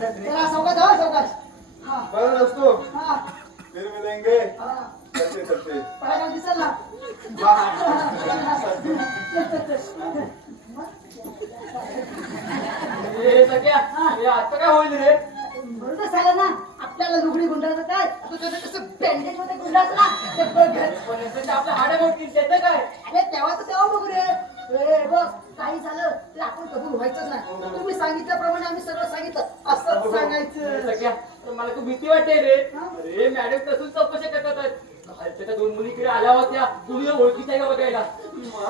जरा सावकाश जाओ सावकाश. हाँ बड़ा दोस्तों हाँ फिर मिलेंगे. हाँ चलते चलते. पळायला दिसेल ना. आता काय होईल रे? बरोबर सांगा ना आपल्याला लुगडी गुंडाळचं काय आता तुझं कसं बँडेज मध्ये गुंडाळचं ना ते बघ. आपल्या हाडे मोठी त्याचं काय? अरे तेव्हा बघू रे. ए बघ काही झालं तर आपण कबूल व्हायचंच नाही. तुम्ही सांगितल्याप्रमाणे आम्ही सगळं सांगितलं असंच सांगायचं. सगळ्या मला खूप भीती वाटते रे. अरे मॅडम तसून चौकशी करतात आहेत. त्या दोन मुली इकडे आल्या होत्या तुम्ही ओळखीच्या का बघायला.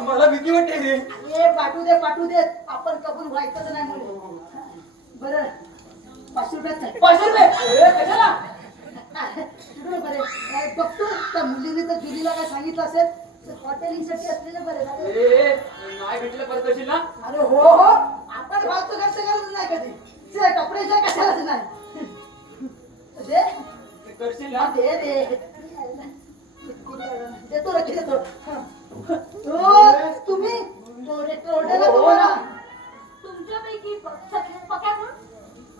मला भीती वाटते रे. अरे पाठवू दे आपण कबूल व्हायचंच नाही म्हणून. बरं 500 रुपयात काय 500 रुपये? अरे कशाला? तिकडून बरे बघतो त्या मुलीने तर जुलीला काय सांगितलं असेल तर हॉटेलिंगसाठी असलेलं बरे ना. ए नाही भेटलं परत करशील ना? अरे हो आपण फालतू खर्च करत नाही कधी ते कपड्याच्या कशालाच नाही. दे करशील ना? दे देतो रखी देतो. तुम्ही तोरडेला तुम्हाला तुमच्यापैकी पक्या कोण?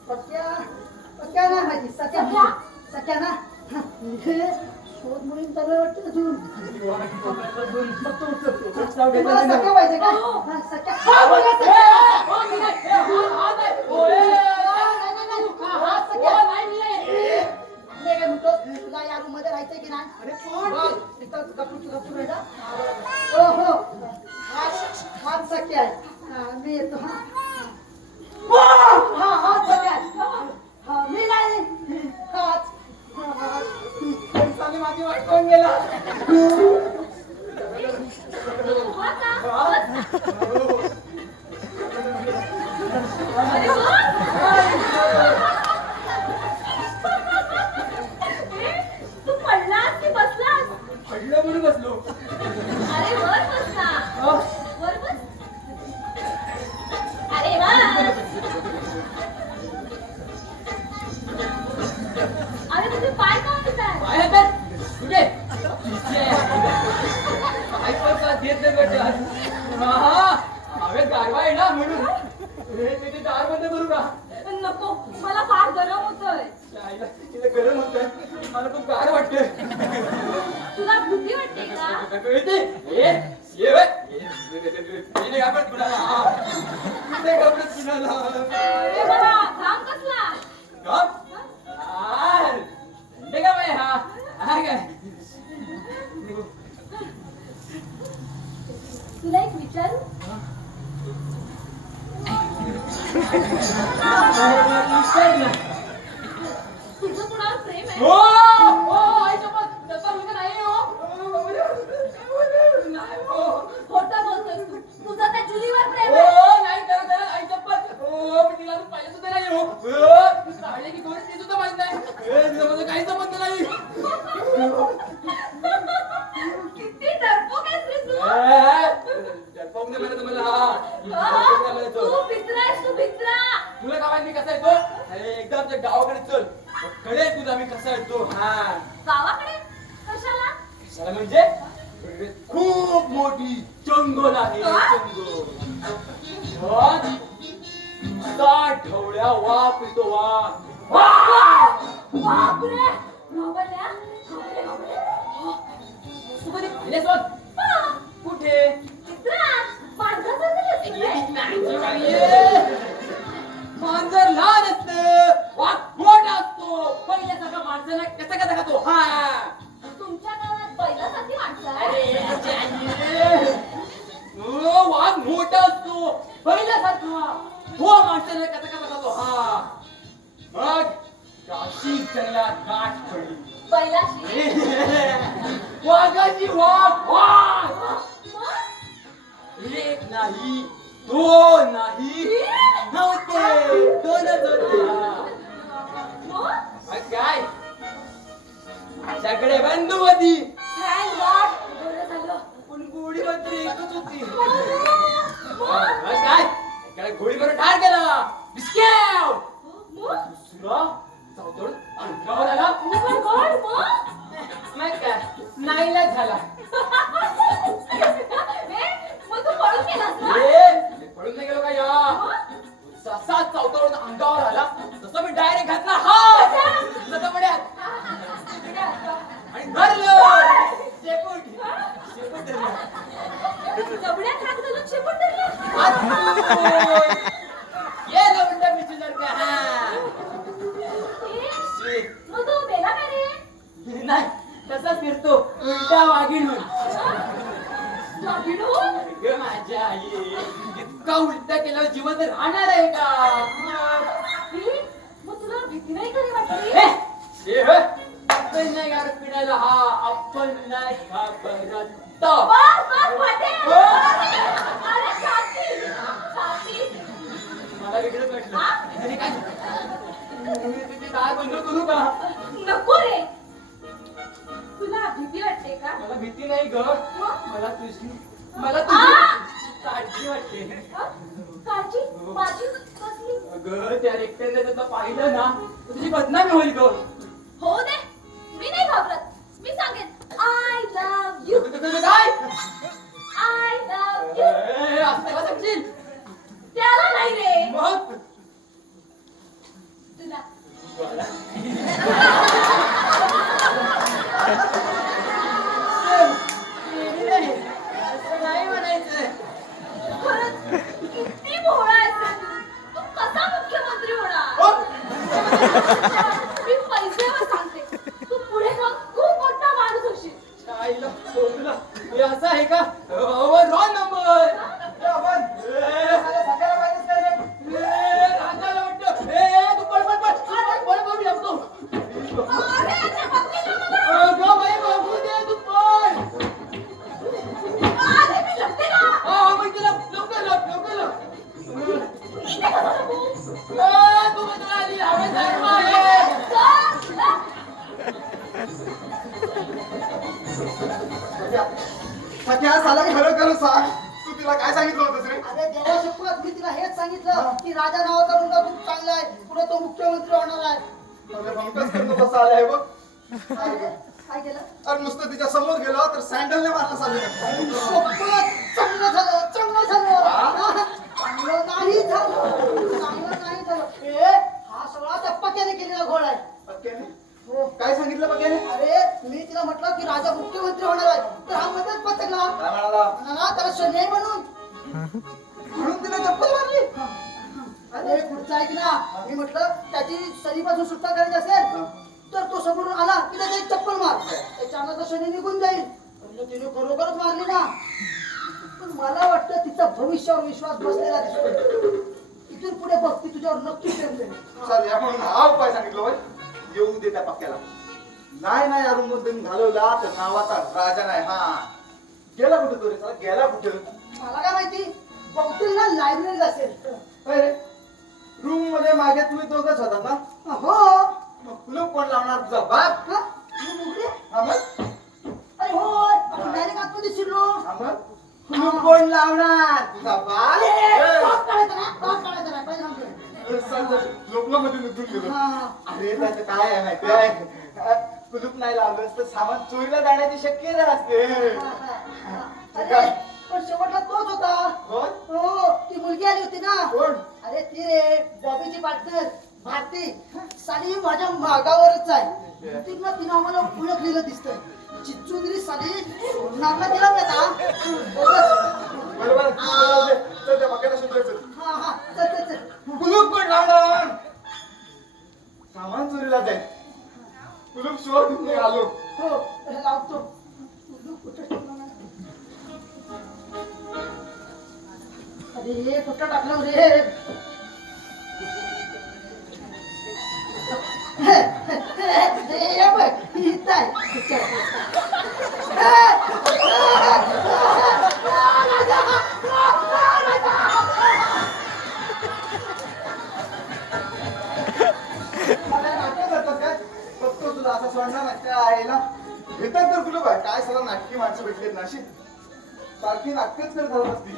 पक्या ना माझी सख्या ना. शोध मोहीम चालू आहे वाटतं अजून. तुम्हाला सख्या पाहिजे का? हा, सख्या. हा, बोला सख्या. हा, सख्या. नाही काय म्हणतो तुला या रूम मध्ये राहायचंय की नाही? अरे कोण? इथं गप्पू राहिला. हो हाच सख्या आहे. हा, मी येतो. हा सख्या आहे. हा मी नाही हाच. चालेल माझी वाट कोण गेला? तू पडलास की बसलास? पडलं म्हणून बसलो. अरे वर बस ना. वर बस. अरे वा. अरे तुझे पाय का होतात? काय तर कुठे? काय पण देत नाही बेटा. हवे गारवा आहे ना म्हणून. ते दार बंद करू का? नको मला फार गरम होतोय. तिला गरम होत मला खूप गार वाटतंय. तुला भीती वाटते का? कळते? ये बाय. ये घाबरत कुणाला? ते घाबरत कुणाला? अरे मला घाम कसला? घाम? थंड का बाई हा? हा काय? तुला एक विचारू? तुझं कुणावर प्रेम आहे? हो आई शपथ तसा मुलगा नाही हो. नाही हो. खोटं बोलतोय तू. तुझं त्या जुलीवर प्रेम हो आहे. नाही खरं आई शपथ. हो मी तिला अजून पाहिलं सुद्धा नाही हो. राहिले की थोडी ती सुद्धा माहित नाही. तिला माझं काही संबंध नाही. किती डरपोक आहेस रे तू. डरपोक नाही म्हणत मला. तू भित्रा आहेस तू भित्रा. तुला काय माहिती कसा येतो? एकदा आमच्या गावाकडे चल कडे तुझा मी कसा येतो. हा गावाकडे कशाला? कशाला म्हणजे खूप मोठी जंगल आहे. जंगल साठ ढवळ्या वाप येतो वाप. बापरे घाबरल्या. घाबरले. तू कधी पाहिलेस बघ? कुठे? चित्रात पांढरा मांजर लहान असतं वाघ मोठा असतो. पहिल्यासारखा माणसाला कसा कसा खातो. हा तुमच्या गावात बैलासारखी माणसं अरे आहे. वाघ मोठा असतो पहिल्यासारखा. हो माणसाला कसा कसा खातो. हा मग काशी जंगलात गाठ पडली बैलाशी. वाघाची वाघ. एक नाही दोन नाही नव्हते दोनच होते. मग काय सगळे बंधू होती. Thank God. बरं झालं. पण गोळी मात्र एकच होती. मग काय त्याला गोळी मारून ठार केला. बिस्क्याव दुसरा चौथड अंगावर आला. Oh my God, मग? मग काय नाईलाज झाला. मग तू पळून गेलास ना? पळून नाही गेलो का या. ससा चौथड अंगावर आला तसं उलटा वाघीण होईल. वागिणू? ग माझ्या आई, इतका उलटा केल्यावर जिवंत राहणार आहे का? मग तुला भीती नाही कधी वाटली? आपण नाही गार पिण्याला हा आपण नाही घाबरत. बस बस वाटेल. अरे छाती छाती. मला वेगळंच वाटलं. अरे काय मी काय बंद करू का? नको रे. तुला भीती वाटते का? मला भीती नाही ग, मला तुझी काळजी वाटते. काळजी माझी कसली? अगं त्या रेकट्याने जर पाहिलं ना तर तुझी बदनामी होईल ग. हो दे, मी नाही घाबरत. मी सांगेन आय लव्ह यू. काय आय लव्ह यू. असं का समजेल? त्याला नाही रे, मग तुला. नाही म्हणायचं. खरंच किती भोळा आहेस तू. कसा मुख्यमंत्री होणार? मी पैसेवर सांगते, तू पुढे जाऊन खूप मोठा माणूस होशील. आईला बोलला. हे असं आहे का? Wrong number. राजाला वाटतं. तू पळ पळ पळ पळ पळ पळ मी लागतो. अरे आता बघते ना मला. अगं बाई बघू दे तू पळ. अरे मी लपते ना. मग तुला लवकर लवकर इथे कसं लपू? तू बदला आली आवड धर्म आहे. चल, लप. सख्या साला खरं खरं सांग, तू तिला काय सांगितलं होतंस रे? अरे देवा शपथ मी तिला हेच सांगितलं की राजा नावाचा मुलगा खूप चांगला आहे, पुढे तो मुख्यमंत्री होणार आहे. अरे भंकस करणं कसं आलंय बघ. काय रे? काय केलं? अरे नुसतं तिच्या समोर गेलो तर सँडलने मारलं चालू शपथ चांगलं झालं, चांगलं झालं. हा? चांगलं नाही झालं, चांगलं नाही झालं. ए, हा सगळा त्या पक्याने केलेला घोळ आहे. हो. काय सांगितलं पक्याने? अरे मी तिला म्हटलं की राजा मुख्यमंत्री होणार आहे, तर हा मध्येच पचकला. काय म्हणाला? म्हणाला त्याला शनी आहे म्हणून. म्हणून तिने चप्पल मारली. अरे पुढचं ऐक ना, मी म्हटलं त्याची शनीपासून सुटका करायची असेल तर तो समोरून आला की त्याची एक चप्पल मार, त्याच्यानं तर शनी निघून जाईल. म्हणजे तिने खरोखरच मारली ना. पण मला वाटतं तिचा भविष्यावर विश्वास बसलेला दिसतो. इथून पुढे बघ ती तुझ्यावर नक्की प्रेम करेल. चल या म्हणून हा उपाय सांगितलं होय. येऊ दे त्या पक्क्याला. नाही या रूम मधून घालवला तर नावाचा राजा नाही. हा गेला कुठे तो रे? चला गेला कुठे? मला काय माहिती, बहुतेक ना लायब्ररीत असेल. रूम मध्ये मागे तुम्ही दोघच होता ना? हो. मग कुलूप कोण लावणार? तुझा बाप? हा? मी मुगडे? हा मग? अरे होय, आपण डायरेक्ट आतमध्ये शिरलो. हा मग? कुलूप कोण लावणार? तुझा बाप? टॉप काढायचं ना, टॉप काढायचं ना, पहिले सांगतो. झोपलामध्ये निघून गेलो. हा. अरे त्याचं काय आहे माहिती आहे? कुलूप नाही लावलंस तर सामान चोरीला जाण्याची शक्यता असते. अरे पण शेवटला तोच होता. कोण? हो, ती मुलगी आली होती ना. कोण? अरे ती रे बॉबीची पार्टनर भारती. साली माझ्या मागावरच आहे. तिनं आम्हाला ओळखलेलं दिसतंय. चिचुंदरी साली सोडणार ना तिला मी आता. बरोबर. चल त्या पक्क्याला शोधायचं. हा हा, चल चल चल. कुलूप कोण लावणार? सामान चोरीला जाईल. कुलूप शोध मी आलो. हो, लावतो. कुठं ठेवलं ना? अरे कुठं टाकलं रे? हे बघ, इथं आहे. मला नाटक करतात काय? बघतो तुला असं सोडणार नाही त्या आईला. भेटत तर कुलूप आहे. काय सगळं नाटकी माणसं भेटलीत नाशी. सारखी नाटकच करत घालत असती.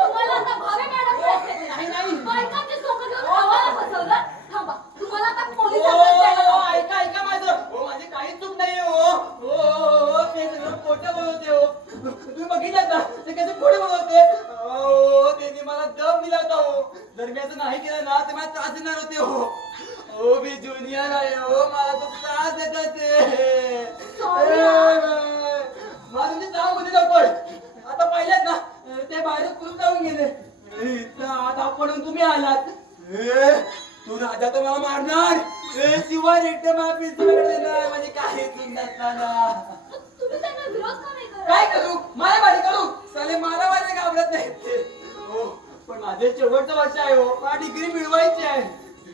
तुम्हाला आता भावे मॅडम बायकांची सोबत घेऊन गावाला फसवलं. थांबा, तुम्हाला आता पोलिसांकडे जायला लावतो. ऐका माझं. माझी काहीच चूक नाही ते सगळं खोटं बोलवते. तुम्ही बघितलं ना ते कसे खोटे बोलवते. त्यांनी मला दम दिला होता. जर मी असं नाही केलं ना तर मला त्रास देणार होते. मी ज्युनियर आहे. मला खूप त्रास देतात ते. Sorry. मला तुमची त्रास होती ए, तू राजा तर मला मारणार शिवाय रेट्टे मला प्रिन्सिपलकडे देणार म्हणजे काही चूक नसताना तुम्ही त्यांना विरोध का नाही करत? काय करू मारामारी करू साले मारामारी घाबरत नाही ते हो पण माझे शेवटचं वर्ष आहे हो मला डिग्री मिळवायची आहे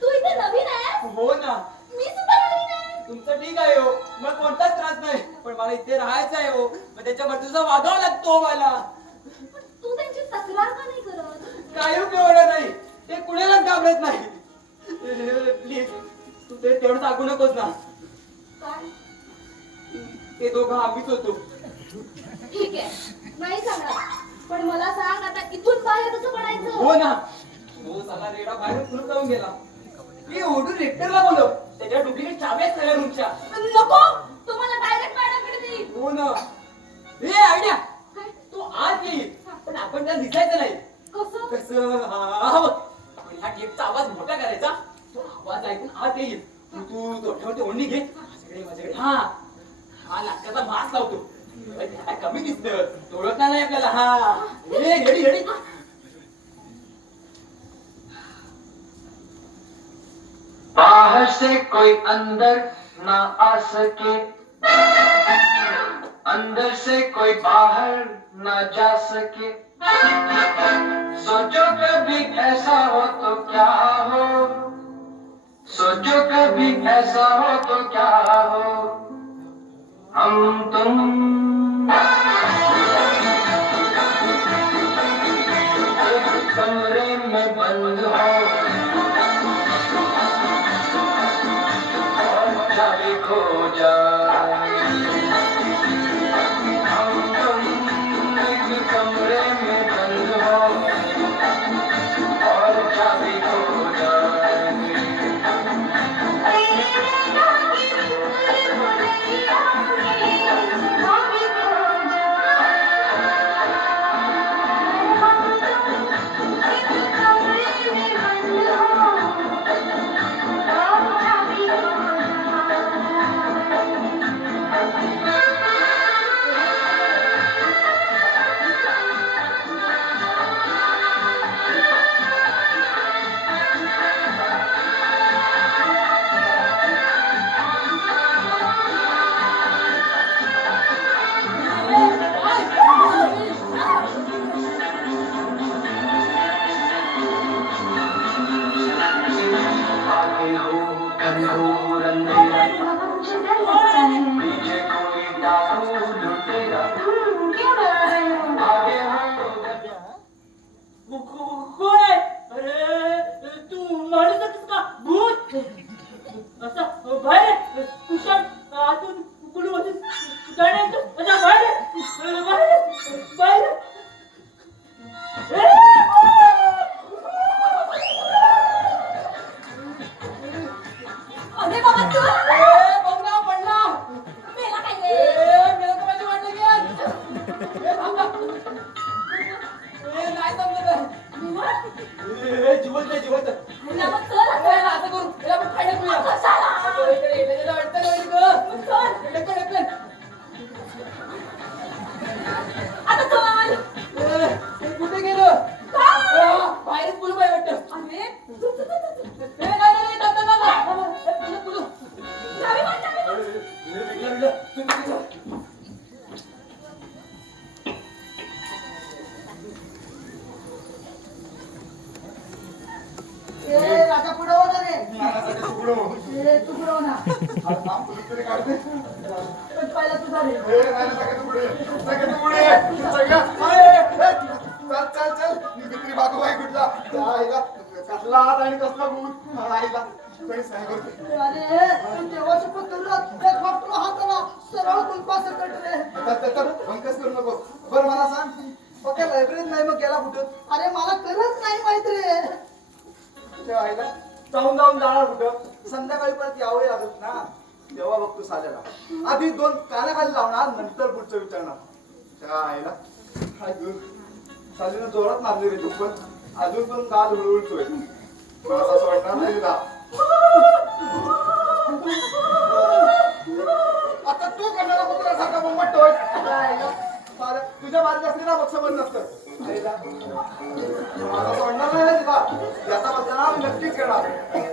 तू इथे नवीन आहे हो ना मी सुद्धा नवीन आहे तुमचं ठीक आहे हो मला कोणताच त्रास नाही पण मला इथे राहायचं आहे हो मग त्याच्यावर तुझा वागावं लागतो मला पण तू त्यांची तक्रार का नाही करत काही उपयोग नाही ते कुणालाच घाबरत नाही प्लीज तू ते तेवढं सांगू नकोस ना काय ते दोघं आम्हीच होतो ठीक आहे नाही सांगणार पण मला सांग आता इथून बाहेर कसं पडायचं हो ना हो सगळा रेडा बाहेर कुलूप जाऊन गेला मी ओढून रेक्टरला बोलव त्याच्या डुप्लिकेट चाव्याच सगळ्या रूमच्या नको तुम्हाला डायरेक्ट मॅडमकडे देईन हो ना हे आयडिया काय? तू आज येईल पण आपण त्याला दिसायचं नाही कसं कसं हा बघ. आपण ह्या टेपचा आवाज मोठा करायचा तो आवाज ऐकून आत येईल तू डोक्यावरती ओढणी घे माझ्याकडे हा हा नाटकाचा मास्क लावतो त्याला कमी दिसत ओळखणार नाही आपल्याला हा रेडी रेडी बाहर से कोई अंदर ना आ सके अंदर से कोई बाहर ना जा सके सोचो कभी ऐसा हो तो क्या हो सोचो कभी ऐसा हो तो क्या हो हम तुम एक कमरे में बंद हो चाबी खो जाए हम तुम एक कमरे में बंद हो और चाबी खो जाए आगे हो घनघोर अंधेरा पीछे कोई डाकू लुटेरा आगे हो कोण आहे अरे तू माणूस आहेस का भूत असं बाहेर कुशात आतून कुलू जाण्याचं अच्छा बाहेर बाहेर बाहेर अरे बाबा तू पडला पडला मेला काय रे मेला तर माझी वाटलं की नाही समजलं जिवंत आहे जिवंत ना मग चल असं करू याला पण खायला करूया कशाला? इकडे वाटतं ना इकडं चल ढकल, ढकल. आता चल कुठे गेलं काय? बाहेरच कुलूप आहे वाटतं अरे नाही थांब कुलू चावी मार, चावी मार. ए राजा पुढं हो ना रे नानासाठी तुकडो. ए तू पुढं हो ना आज थांब, पोलीस तरी काढते. पण पहिला तुझा रे ए, नाना, सगळे तुकडे. सगळे तुकडे. सगळ्या. ए, चल, चल, चल. भित्री बागूबाई कुठला? त्या आईला कसला हात आणि कसला भूत? आईला. काही सहाय करते. अरे तू तेव्हा शपथ करू एक वाट तुला हात आला सरळ कुलपा सकट रे तर भंकस करू नको. बरं मला सांग पक्का लायब्ररीत नाही मग गेला कुठं? अरे मला खरंच नाही माहित रे त्या आईला जाऊन जाऊन जाणार कुठं? संध्याकाळी परत यावे लागत ना तेव्हा बघतो साल्याला. आधी 2 कानाखाली लावणार नंतर पुढचं विचारणार. त्या आईला अजून सालीनं जोरात मारली रे तू पण अजून पण दाल हुळहुळतोय. मला असं वाटणार नाही तिला. आता तू कशाला कुत्र्यासारखा बोंबटतोय? त्या आईला साल्या तुझ्या बाजूला असली ना मग समज नसतं आईला माझा सोडणार नाही ना तिला याचा बदला ना मी नक्कीच घेणार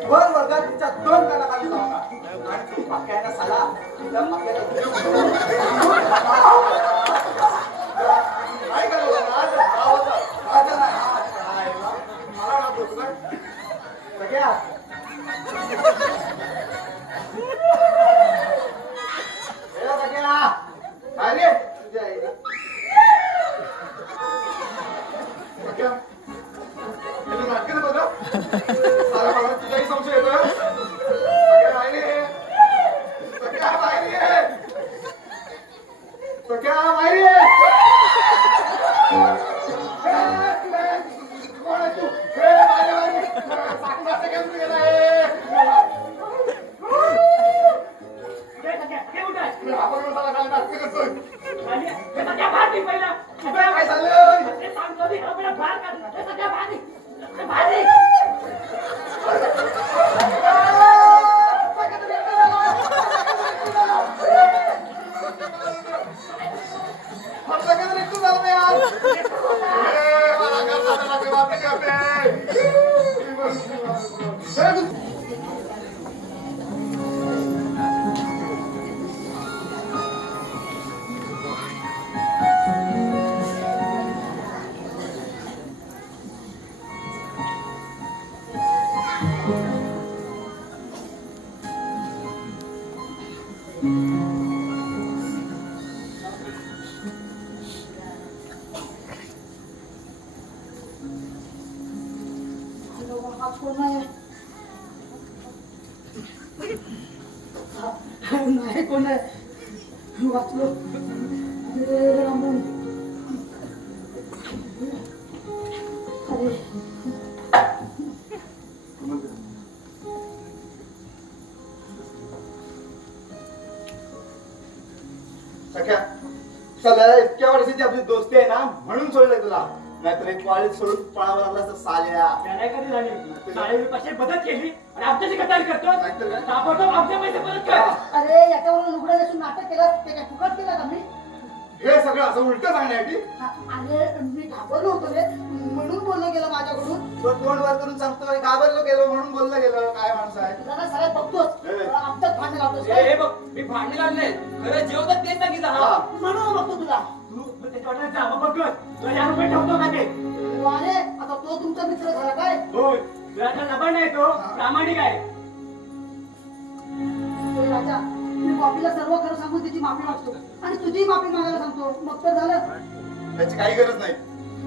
भर वर्गात तिच्या 2 कानाखाली लावणार आणि ती पाक्याला साला तिला पाक्याला काय करतो राजा नाही आईला मला वाटतो तुला सगळ्या काय रे तुझ्या आईला नाटक बघा सारा मला तुझाही संशय येतोय सगळ्या बाहेर सगळ्या बाहेर सगळ्या बाहेर कोण आहे तू हे बाहेर साखराचं केंद्र गेला आहे आपण मला काय नाटक करतोय काय झालं आज कोण नाही नाही कोण आहे वाचलो अरे रामून अरे सख्या चला इतक्या वर्षाची आपली दोस्ती आहे ना म्हणून सोडलंय तुला नाहीतर एक कॉलेज सोडून पळावं लागलं असं साल्या त्याला कधी झाली शाळेपाशी मदत केली आणि आमच्याशी कटारी करतो नाहीतर काय? ताबडतोब आमचे पैसे परत कर अरे याच्यावरून उघड्या दिवसून नाटक केलं ते काय फुकट केलं का मी हे सगळं असं उलट सांगण्यासाठी अरे मी घाबरलो होतो रे म्हणून बोललं गेलं माझ्याकडून तो तोंड वर करून सांगतोय घाबरलो गेलो म्हणून बोललं गेलं काय माणूस आहे तुला ना सगळ्यात बघतोच ए. आमच्यात भांडण लावतोस हे हे बघ मी भांडणे लागले खरं जेवतात तेच सांगितलं हा म्हणून बघतो तुला तू त्याच्या वाट्यात जा मग बघ तुला 1000 रुपये ठेवतो का ते अरे आता तो तुमचा मित्र झाला काय होय तुला आता लबड नाही तो प्रामाणिक आहे ए राजा मी कॉपीला सर्व खरं सांगून तिची माफी मागतो आणि तुझी माफी मागायला सांगतो मग तर झालं त्याची काही गरज नाही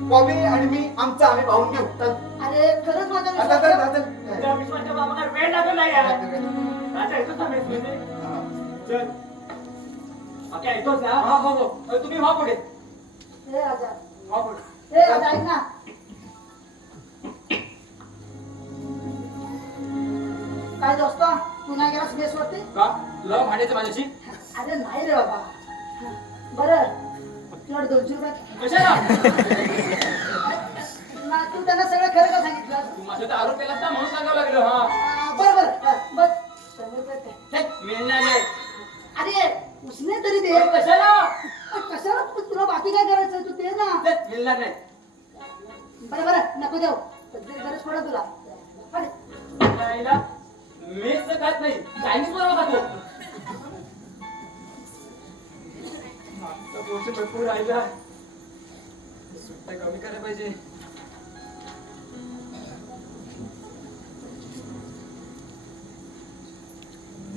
बॉबी आणि मी आम्ही पाहून घेऊ चल अरे खरंच माझ्या आता विश्वास चल, ठेव. चल. त्या विश्वाच्या बाबाला वेळ लागत नाही यार राजा येतोच ना मेस मध्ये हा. चल ओके येतोच ना हा हो हो तुम्ही व्हा पुढे ए राजा व्हा पुढे ए राजा ऐक ना काय दोस्त तू नाही गेलास मेसवरती का तुला भांडायचं माझ्याशी अरे नाही रे बाबा बरं तुला 200 रुपये कशाला ना तू त्यांना सगळं खरं का सांगितलं तू माझ्यावर आरोप केलास ना म्हणून सांगावं लागलं हा बरं बरं बस 100 रुपये दे. हे, मिळणार नाही अरे उसने तरी दे कशाला कशाला तुला बाकी काय करायचं तू दे ना हे, मिळणार नाही बरं बरं नको देऊ गरज पडत तुला अरे खायला मेस तर खात नाही चायनीज बनवा खातो मागचा पोर्शन भरपूर राहिला सुट्ट्या कमी करायला पाहिजे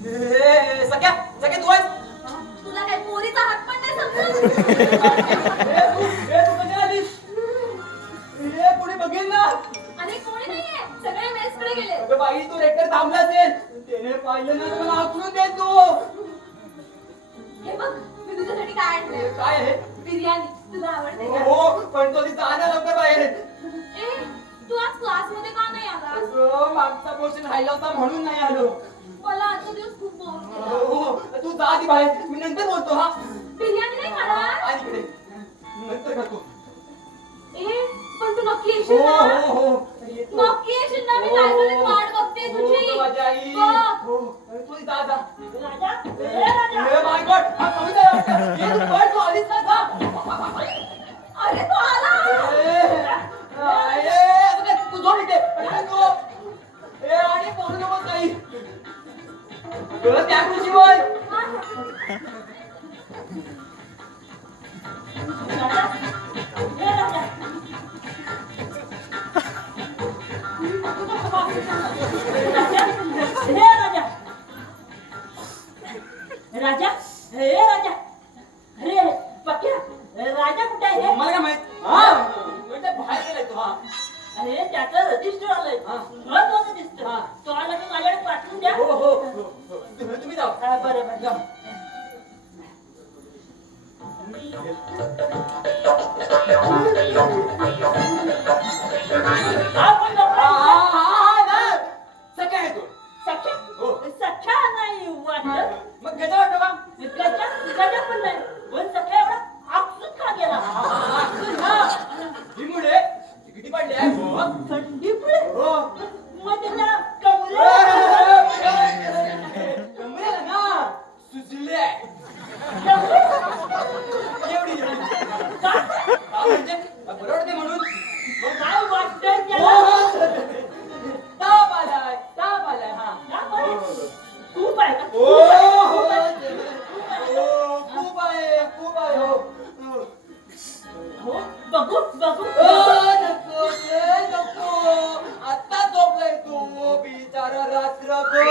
सगळ्या सगळ्या तू आहेस तुला काय पोरीचा हात पण नाही समजत तू कशाला आलीस पुढे बघेल ना आणि कोणी नाहीये सगळे मेसकडे गेले अगं बाई तू रेक्टर थांबला असेल त्याने पाहिलं ना तर मला उचलून दे तू हे बघ मी तुझ्यासाठी काय आणलंय काय आहे बिर्याणी तुला आवडते का हो पण तो तिथं आला लवकर बाहेर ए तू आज क्लास मध्ये का नाही आलास अगं, मागचा पोर्शन राहिला होता म्हणून नाही आलो मला आजचा दिवस खूप बोर केला हो, तू जा आधी बाहेर मी नंतर बोलतो हा बिर्याणी नाही खाणार आणि इकडे नंतर करतो ए पण तू नक्की हो येशील ना हो हो येतो. नक्की येशील ना मी लायब्ररीत वाट बघते हो, तुझी माझी आई बघ. हो तू जा जा राजा ए राजा ए माय गॉड हा कविता आहे वाटतं. ये तू पळ, तू आलीच ना जा आम्हाला काय माहित हा म्हणजे बाहेर गेलाय तू हा अरे त्याचं रजिस्टर आलंय हा. महत्वाचं दिसतं हा. तो आला की माझ्याकडे पाठवून द्या हो हो हो, हो. तुम्ही जाऊ हा, बरं बरं जा. हा, पण हा, डॉक्टर, हा, हा, ना. सख्या आहे तो सख्या हो. सख्या नाही वाटत मग गजा वाटतो का गजा पण नाही पण सख्या एवढा आपसूक का गेला भीमुडे किती पडले आहे हो. थंडी पुढे हो. मग त्याच्या कमरेला कमरेला ना सुजले एवढी का? म्हणजे बरोबर म्हणून काय वाटतंय हो, त्याला हो. ताप आलाय हा का बरं? खूप आहे का? हो, हो. हो, खूप आहे हो. हो, बघू बघू नको रे, नको आता झोपलाय तो बिचारा रात्रभर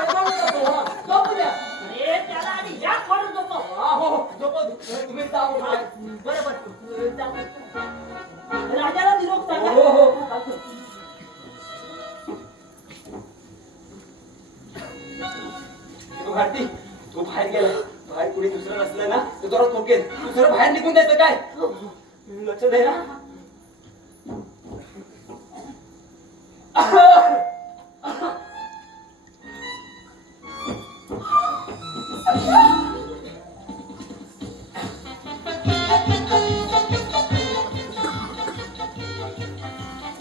झोपू द्या अरे त्याला आधी या पडून झोपव. हो झोपू तुम्ही जाऊ बरं बरं चालतंय. राजाला निरोप सांगा. हो, हो. तू भारती तू बाहेर गेला बाहेर कुणी दुसरं नसलं ना तर जरा ठोकेल दुसरं बाहेर निघून जायचं काय लक्ष दे ना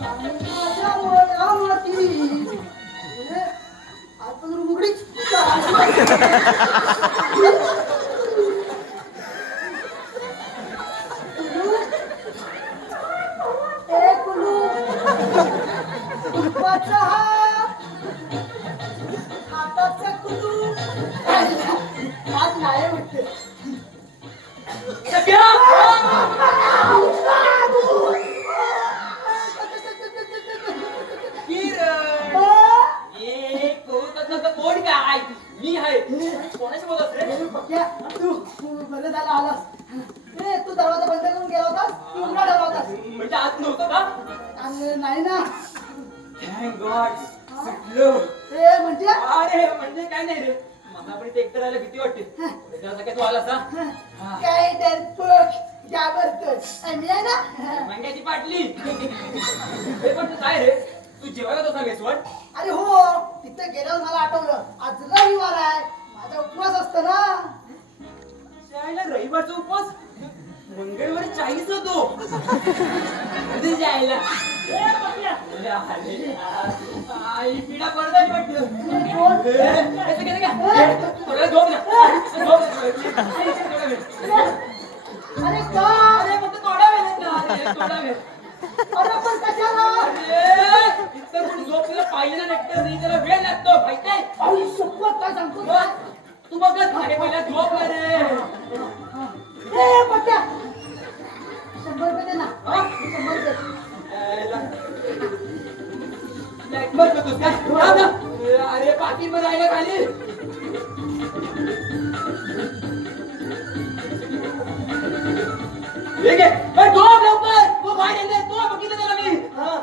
माझ्या वयावरती आपण उघडीच एक कुलूपाचा हात हाताचा कुलूप आज नाही वाटते कोण काय मी आहे कोणाशी बोलत रे तू बरं झालं आलास ए तू दरवाजा बंद करून गेला होतास तू उघडा ठेवला होतास म्हणजे आत नव्हतं का आणि नाही ना थँक गॉड सुटलो ए म्हणजे अरे म्हणजे काय नाही रे मला पण ते एकटं राहायला भीती वाटते त्याचा काय तू आलास ना काय डरपोक घाबरतोय मी आहे ना मंग्याची पाटली हे पण तू काय रे तू जेवायला होता मेसवर अरे हो तिथे गेल्यावर मला आठवलं आज रविवार आहे माझा उपवास असतो ना शाळेला रविवारचा उपवास मंगळवारी चाळीस होतो कधी जायला ए, बघूया. आई पिढा पडत वाटतं कोण? थोडा झोप ना झोप अरे का अरे फक्त थोडा वेळ थोडा वेळ अरे पण कशाला अरे इथं कोण झोपलं पाहिजे ना नेक्टर नाही त्याला वेळ लागतो माहिती आहे आई शपथ काय सांगतो मग तू बघ अरे पहिला झोप ना रे ए पट्या 100 रुपये दे ना हा? 100 रुपये लाईट बंद करतोस काय? थांब ना. अरे पाकिट मध्ये आहे ना खाली ठीक आहे पण झोप लवकर तू बाहेर येते तू बघितलं त्याला मी हा.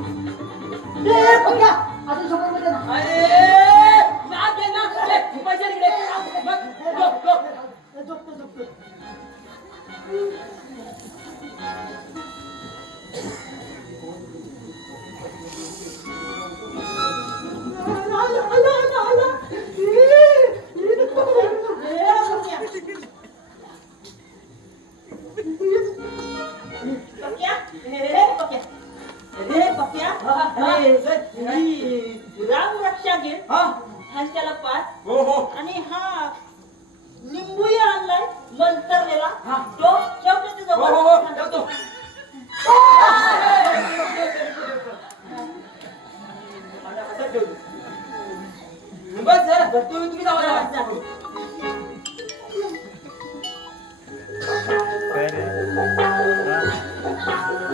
ए पट्या अजून 100 रुपये दे ना अरे नाक घे ना पैसे तिकडे बघ झोप झोप झोपतो पक्या? ए, पक्या. ए, पक्या. राम रक्षा घे हा आणि त्याला पाच हो हो आणि हा लिंबूही आणलाय मंतरलेला हा. तो ठेवतो हो हो हो ठेवतो बस सर तुम्ही जावा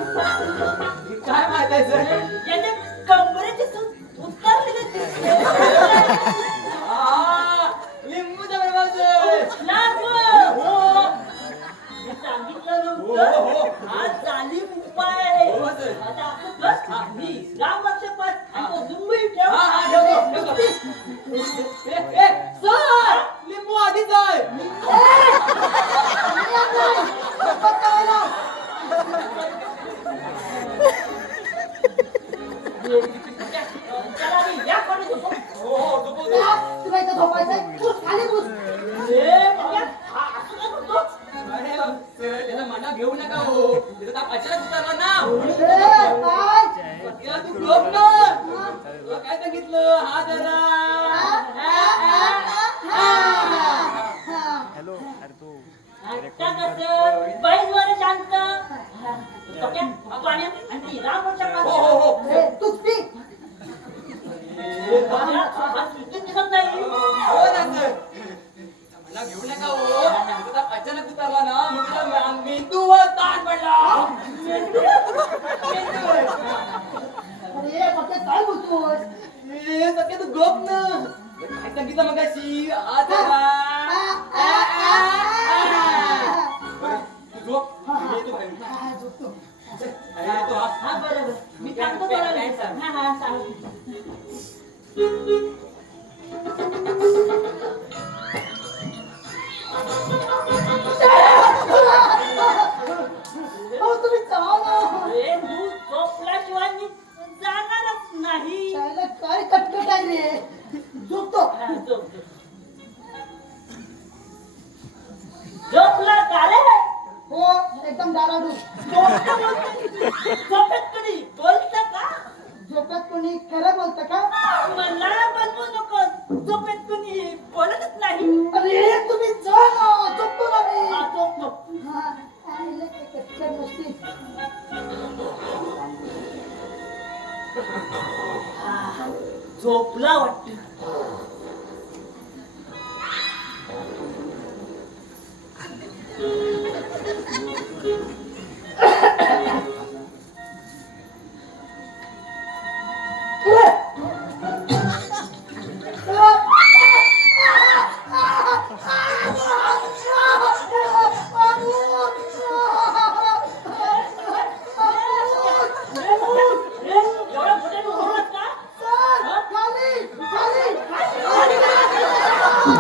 काय माहित आहे सर याच्या कमरेची सूज उतरलेली दिसते. हा झोपायचंय घुस खाली घुस. असं काय करतो? अरे सर त्याला मना घेऊ नका हो त्याचा ताप अचानक उतरला ना ए, काय सध्या तू गप ना तुला काय सांगितलं हा जरा आता कसं बैलवर शांत सगळ्या पाण्यात आणि ती राम वर्षा हो हो हो ए, तूच पी. दिसत नाही हो ना सर मला घेऊ नका हो त्याचा ताप अचानक उतरला ना म्हटलं मेंदूवर ताण पडला मेंदूवर अरे पक्या काय बोलतोस? ए सध्या तू गप ना काय सांगितलं मगाशी हा जरा तू झोप मी येतो बाहेरून. हा, झोपतो. अरे येतो हा हा बरोबर मी सांगतो बरोबर हा हा सांग अहो, तुम्ही जावा ना. तू झोपल्याशिवाय मी जाणारच नाही शाळेला काय कटकट आहे रे. झोपतो. हा, झोप झोपला का रे हो एकदम डाराडू. झोपेत कधी बोलत का झोपेत कोणी खरं बोलतं का? मला बनवू नकोस झोपेत कुणी बोलतच नाही अरे तुम्ही जा ना. झोपतो ना मी. हा, झोप झोप हा, आईला काय कटकट नसती. झोपला वाटत एवढा मोठ्याने ओरडत का खाली खाली खाली खाली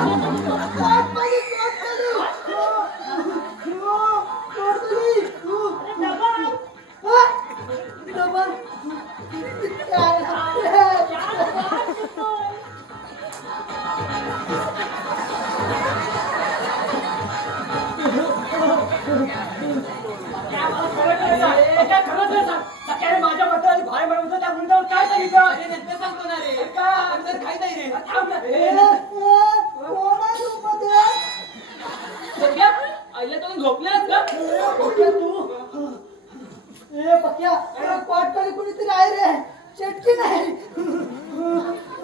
माझ्याबद्दल भाई म्हणत होता त्या मुलीवर काय सांगितलं अरे नंतर सांगतो ना रे का नंतर खायचं आहे रे थांब ना. सध्या आईला तुम्ही झोपलेस का कुणीतरी आहे रे. चटकी नाही.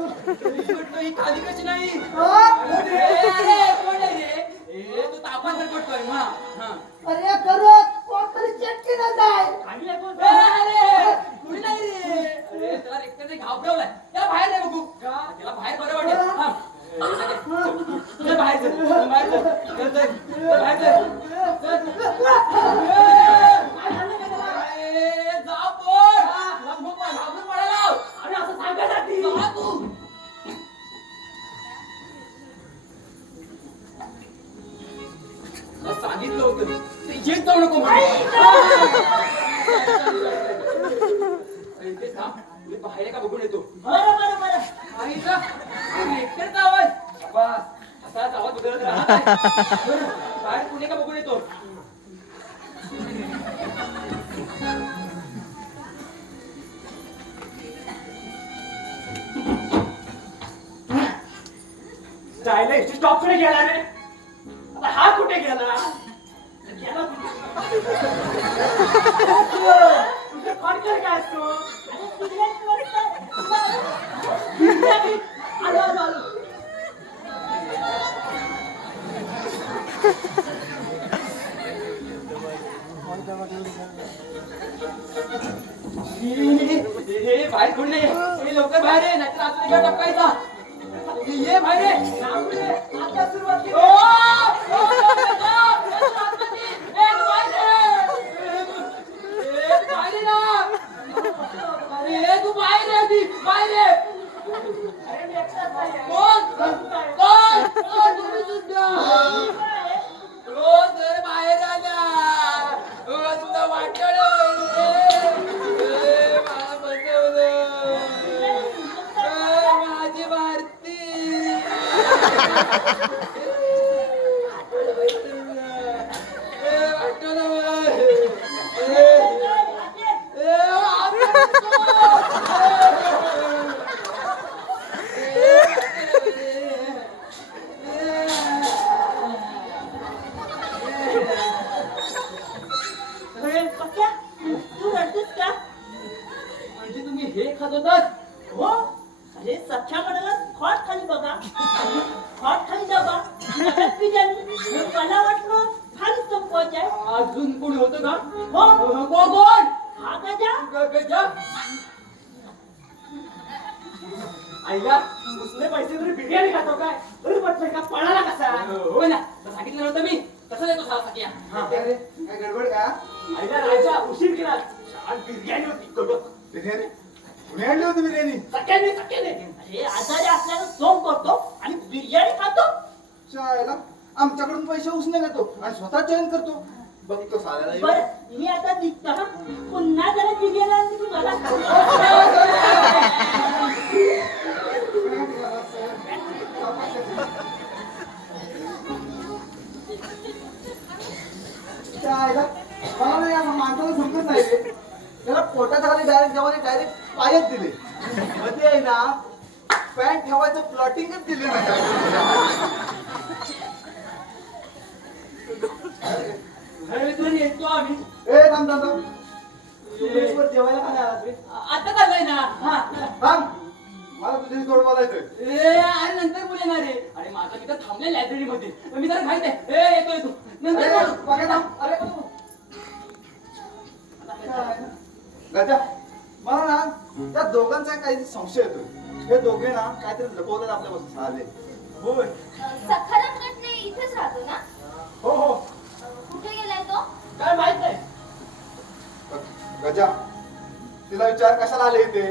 म्हटलं ही खाली कशी नाही हा? अरे कोण आहे रे ए तू तापमान तर पडतोय हा हा अरे खरंच कोणतरी चटकी ना जाय. खाली लागून ए, अरे कुणी नाही रे अरे त्याला एकट्याने घाबरवलाय त्याला बाहेर नाही बघू त्याला बाहेर बरं वाटेल हा. चल बाहेर चल चल बाहेर चल चल चल चल बाहेर चल ए, जा पोर घाबरून पडायला आणि असं सांगायसाठी जा तू तुला सांगितलं होतं ते येत जाऊ नको इथे थांब मी बाहेर का बघून येतो बरं बरं बरं आईचा एकटरचा आवाज बस असाच आवाज बदलत राहत आहे. बाहेर कुणी का बघून येतो जायला इथे स्टॉप कडे गेला रे आता हा कुठे गेला गेला तुझे कॉन्टर काय असतो आलो आलो आलो हे बाहेर कोण नाही हे लवकर बाहेर ये नाहीतर आतून घेऊन टाकायचा ये बाहेर ये आता सुरुवात केली ओ! ओ! बाहेर ये ना अरे तू बाहेर ये आधी बाहेर ये अरे मी एकटाच नाही आहे. कोण कोण कोण तुम्ही सुद्धा हो तर बाहेर आल्या हो तुला वाटलं मला बसवलं माझी भारती पक्या, तू रडतेस का? म्हणजे तुम्ही हे खात होतात? हो. अरे सख्या म्हणाला खॉट खाली बघा, खॉट खाली जाबा, नकळत बिर्याणी. मला वाटलं खाली संपवायचं आहे. अजून कोणी होतं का? हो. कोण? हा गजा. आईला उसने पैसे तरी बिर्याणी खातो काय? अरे म्हटलं का पळाला कसा? हो ना, तर सांगितलं नव्हतं मी. कसं देतो सख्या? अरे, काय गडबड का आईला राजा उशीर केला. छान बिर्याणी होती कडक. बिर्याणी कुणी आणली होती बिर्याणी सख्याने अरे आजारी असल्यानं सोंग करतो आणि बिर्याणी खातो. चायला आमच्याकडून पैसे उसने घेतो आणि स्वतः जेवण करतो. बघतो साल्याला येऊ. बरं मी आता निघतो हा. पुन्हा जरा बिर्याणी आणली की मला चायला मला नाही या माणसाला समजत नाही रे. त्याला पोटाच्या खाली डायरेक्ट जेवण डायरेक्ट पायच दिले. मध्ये आहे ना पॅन्ट ठेवायचं प्लॉटिंगच दिले नाही. येतो आम्ही. ए थांब थांब थांब. तू मेसवर जेवायला का नाही आलास रे? आता चाललोय ना. हा. थांब मला तुझ्याशी थोडं बोलायचंय. आणि नंतर बोलणार रे. अरे माझा मित्र थांबले लायब्ररी मध्ये. मी जरा खायचंय. येतो नंतर अरे, बोलू. बघा थांब. अरे गजा मला ना त्या दोघांचा काही संशय येतोय. हे दोघे ना काहीतरी लपवतात आपल्यापासून साले. होय. सखाराम गटने इथेच राहतो ना? हो हो. कुठे गेलाय तो? काय माहित नाही. गजा तिला विचार कशाला आले इथे.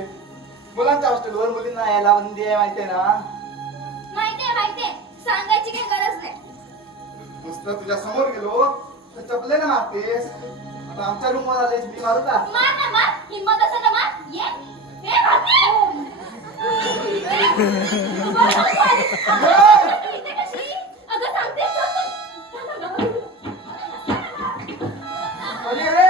मुलांच्या हॉस्टेलवर मुलींना यायला बंदी आहे माहितीये ना. माहितीये. सांगायची काही गरज नाही. नुसतं तुझ्या समोर गेलो तर चपले ना मारतेस. आता आमच्या रूम वर आलेस मी मारू का? मार ना मार. हिम्मत असेल ना मार. ये. हे भागे. इथे कशी? अगं सांगते अरे अरे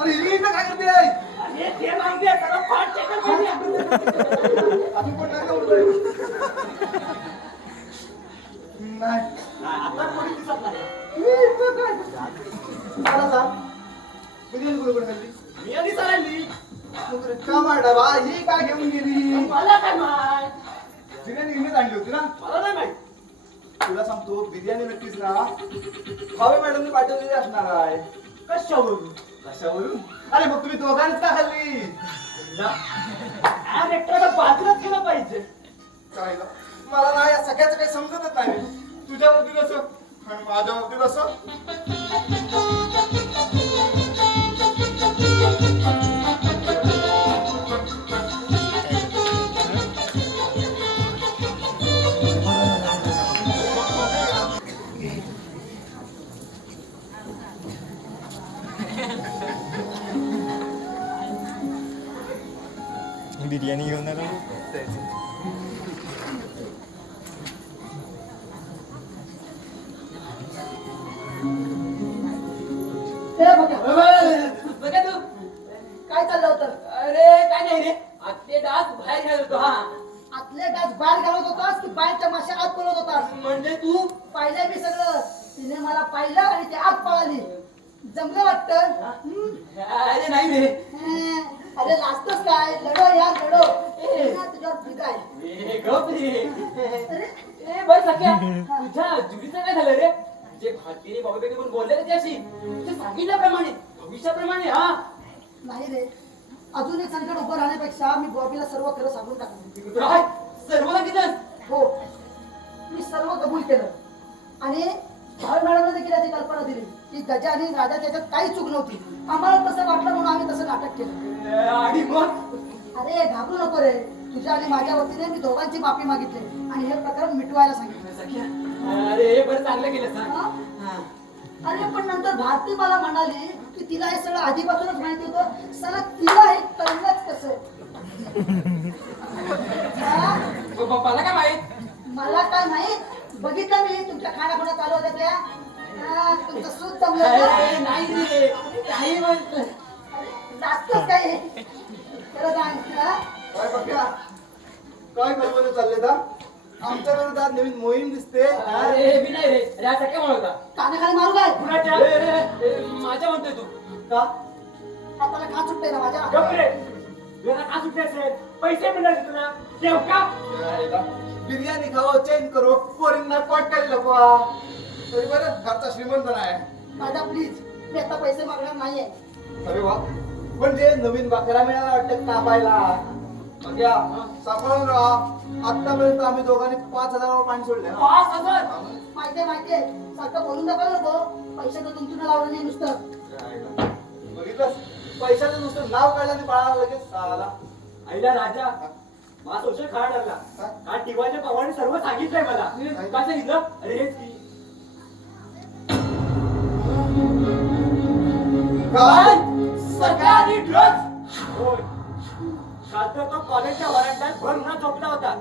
अरे ही इथं काय करते? अरे ते माहिती आहे त्याला फाट चेक पाहिजे. अजून कोण नाही का उठलोय? नाही. आता कोणी दिसत नाही. मला सांग बिर्याणी कुठे खाल्ली? मी आधी चालली. का मारडा बा ही काय घेऊन गेली? मला काय माहित? बिर्याणी हिनेच आणली होती ना. मला नाही माहित. तुला सांगतो बिर्याणी नक्कीच ना भावे मॅडमने पाठवलेली असणार आहे. कशावरून? कशावरून? अरे मग तुम्ही दोघांनीच का खाल्ली? या रेक्टरला बाजूलाच केलं पाहिजे. काय ग? मला ना या सगळ्याचं काही समजतच नाही. तुझ्या बाबतीत असं आणि माझ्या बाबतीत असं. बिर्याणी घेऊन आलो. ए बघा बघा तू. काय चाललं होतं? अरे काय नाही रे. आतले डास बाहेर घालत होतो. हा. आतले डास बाहेर घालत होतास की बाहेरच्या माश्या आत पळत होतास? म्हणजे तू पाहिलंय मी सगळं. तिने मला पाहिलं आणि ती आत पळाली. जमलं वाटतं? अरे नाही रे. अरे लाजतोस काय? लढो यार लढो. ना तुझ्यावर फिदा आहे. गप रे. अरे बरं सख्या, तुझ्या जुडीचं काय झालं रे? जे भारतीय बाबापैकी पण बोलले ना त्याशी ते सांगितल्याप्रमाणे भविष्याप्रमाणे. हा. नाही रे, अजून एक संकट उभं राहण्यापेक्षा मी बॉबीला सर्व खरं सांगून टाकलं. काय सर्व सांगितलं? हो, मी सर्व कबूल केलं आणि भावे मॅडमने देखील याची कल्पना दिली की गजा आणि राजा त्याच्यात काही चूक नव्हती. आम्हाला तसं वाटलं म्हणून आम्ही तसं नाटक केलं. आणि मग अरे घाबरू नको रे. तुझ्या आणि माझ्या वतीने मी दोघांची माफी मागितली आणि हे प्रकरण मिटवायला सांगितलं. सख्या, अरे बरं चांगलं केलं सांग. हा? अरे पण नंतर भारती मला म्हणाली की तिला हे सगळं आधीपासूनच माहिती होतं. सगळं तिला हे कळलंच कसं? हा? मला काय माहित? मला काय माहित बघितलं मी तुमच्या खाण्याखुणा चालू होत्या त्या तुमचं सूत जमलं अरे का? नाही रे काही म्हणतो जास्तच काय खरं सांग हा? काय बघा काय कल्पना चालले का आमच्या विरोधात नवीन मोहीम दिसते अरे मी नाही रे अरे आता काय म्हणता कानाखाली मारू काय कुणाच्या माझ्या म्हणतोय तू का हाताला का सुटते ना माझ्या गप्रे तुला का सुटले असेल पैसे मिळाले तुला देव का बिर्याणी खावं चेंज करो पोरींना पोट काय लपवा तरी बरं घरचा श्रीमंत नाही माझा प्लीज मी आता पैसे मागणार नाहीये अरे वा म्हणजे नवीन बकरा मिळाला वाटतं कापायला बघ्या सांभाळून राहा आतापर्यंत आम्ही दोघांनी 5,000 पाणी सोडले 5,000 माहितीये सारखं बोलून दाखवा नको पैशाचं तुमचं लावलं नाही नुसतं बघितलंस पैशाचं नुसतं नाव काढलं बाळाला लगेच साला आईला राजा माझा सोशल खरा ठरला हा टिवाच्या पवाने सर्व सांगितलंय मला काय सांगितलं अरे हेच की काय सरकारी ड्रग्स होय काल तर तो कॉलेजच्या वरांड्यात भर उन्हात झोपला होता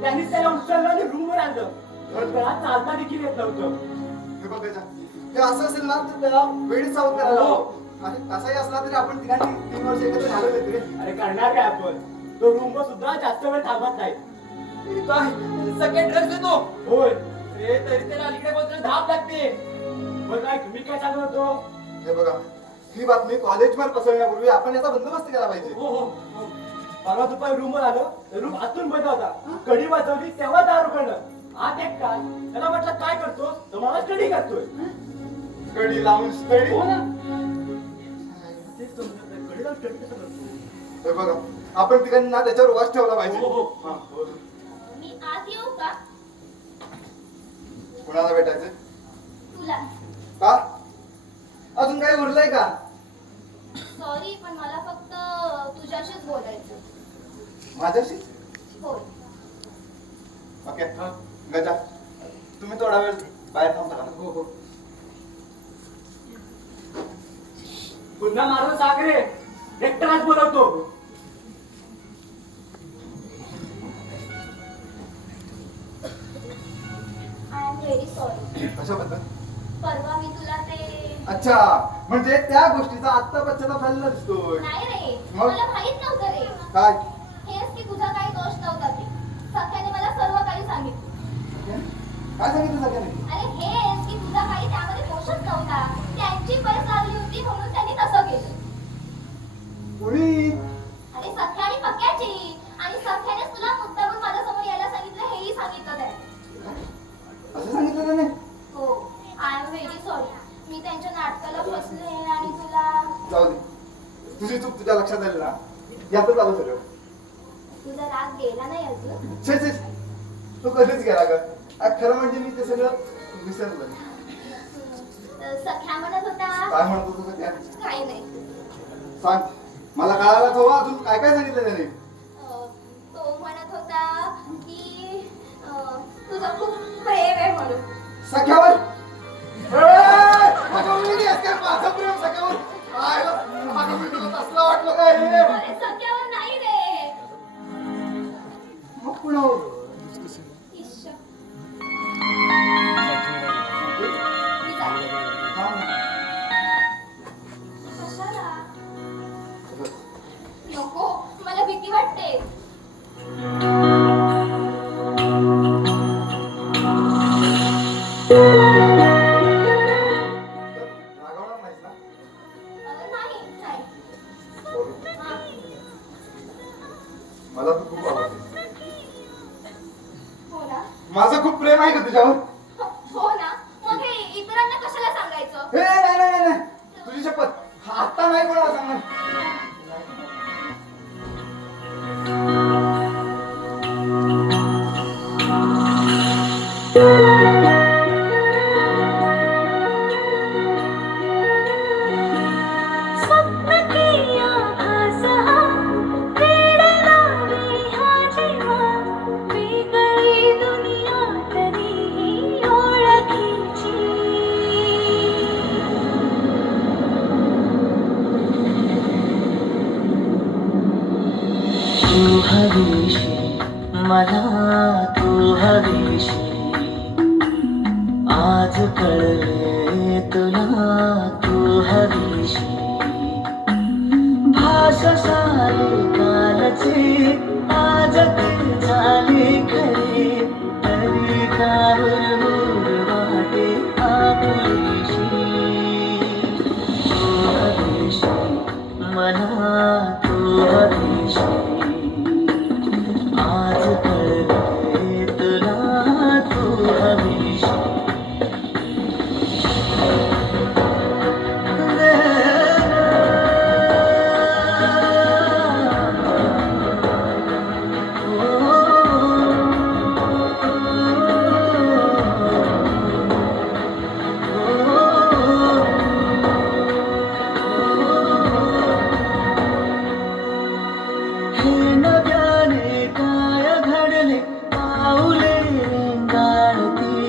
त्यांनीच त्याला उचललं आणि रूमवर आणलं तर त्याला चालता देखील येत नव्हतं हे बघ त्याच्या. हे असं असेल ना तर त्याला वेळीच सावध करायला हवं. आणि असाही असला तरी आपण तिघांनी 3 वर्ष एकत्र झालो रे अरे करणार काय आपण तो रूमवर सुद्धा जास्त वेळ थांबत नाही काय सेकंड ड्रग्स देतो होय रे तरी त्याला अलीकडे बसून धाप लागते पण काय मी काय सांगत होतो हे बघा ही बातमी कॉलेजवर पसरण्यापूर्वी आपण याचा बंदोबस्त केला पाहिजे हो हो हो. परवा दुपारी रूमवर आलो रूम आतून बंद होता कडी वाजवली तेव्हा दार उघडलं आत एक काय त्याला म्हटलं काय करतो तर मला स्टडी करतोय कडी लावून स्टडी हो ना तेच समजत नाही. कडी लावून स्टडी कसं करतो हे बघा आपण तिघांनी ना त्याच्यावर वाच ठेवला पाहिजे हो, हो. हा, हो. मी आत येऊ का कुणाला भेटायचं तुला का अजून काही उरलंय का सॉरी पण मला फक्त तुझ्याशीच बोलायचं माझ्याशी होय ओके गजा तुम्ही थोडा वेळ बाहेर थांबता का हो हो पुन्हा मारून सांग रे एकटाच बोलवतो आय एम व्हेरी सॉरी कशाबद्दल परवा मी तुला ते अच्छा म्हणजे त्या गोष्टीचा आत्ता पश्चाताप झालेला दिसतोय नाही रे मग? मला माहित नव्हतं रे काय हेच की तुझा काही दोष नव्हता ते सख्याने मला सर्व काही सांगितलं काय सांगितलं सगळ्यांनी अरे हेच की तुझा काही त्यामध्ये दोषच नव्हता त्यांची पैस लागली होती म्हणून त्यांनी तसं केलं कोणी अरे सख्या आणि पक्याची आणि सख्यानेच तुला मुद्दामून माझ्यासमोर यायला सांगितलं हेही सांगितलं त्याने असं सांगितलं त्याने हो आय एम व्हेरी सॉरी मी त्यांच्या नाटकाला फसले आणि तुला जाऊ दे तुझी चूक तुझ्या लक्षात आली ना यातच आलं सगळं तुझा राग गेला नाही अजून छे छे तू कधीच गेला ग खरं म्हणजे मी ते सगळं विसरलं सख्या म्हणत होता काय म्हणतो तुझं काय काही नाही सांग मला कळायलाच हवं अजून काय काय सांगितलं त्याने तो म्हणत होता की तुझं खूप प्रेम आहे म्हणून सख्यावर माझ्या मुलीने आज काय माझं प्रेम सख्यावर काय ग? माझ्या मुलीला तसलं वाटलं काय अरे सख्यावर नाही रे मग कुणावर इश्श. मी जाते. सांग. कशाला नको मला भीती वाटते रागावणार नाहीस ना नाही नाही Sorry. हा. मला तू खूप आवडते हो ना माझं खूप प्रेम आहे का तुझ्यावर हो ना मग हे इतरांना कशाला सांगायचं हे नाही नाही नाही नाही तुझी शपथ आता नाही कोणाला सांगणार स्वप्न किया भासहा वेड लावी हा जेव्हा वेगळी दुनिया तरी ओळखीची तू हवीशी मला तू हवी हवीशी आज कळले तुला तू हवीशी भास सारी कालची आज ती झाली खरी तरी का हुरहुर वाटे आपुलीशी तू हवीशी मला तू हवीशी आज कळले तुला तू हवीशी हे नव्याने काय घडले पाऊले गाळती